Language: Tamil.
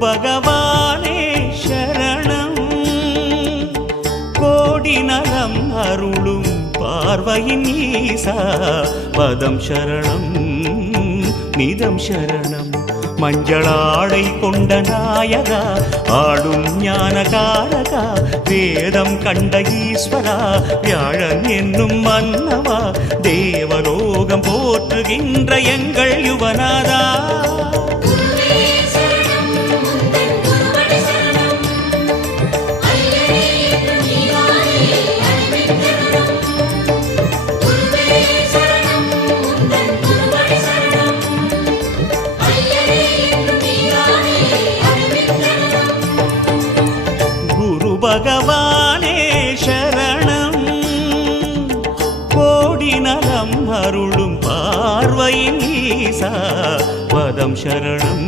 பகவானே சரணம். கோடி நலம் அருளும் பார்வையின் ஈசா பதம் சரணம் நிதம் சரணம். மஞ்சளாடை கொண்ட நாயகா ஆடும் ஞானகாரகா வேதம் கண்ட ஈஸ்வரா வியாழன் என்னும் மன்னவா தேவலோகம் போற்றுகின்ற எங்கள் யுவனாதா. பகவானே சரணம். கோடி நலம் அருளும் பார்வையின் ஈசா பதம் சரணம்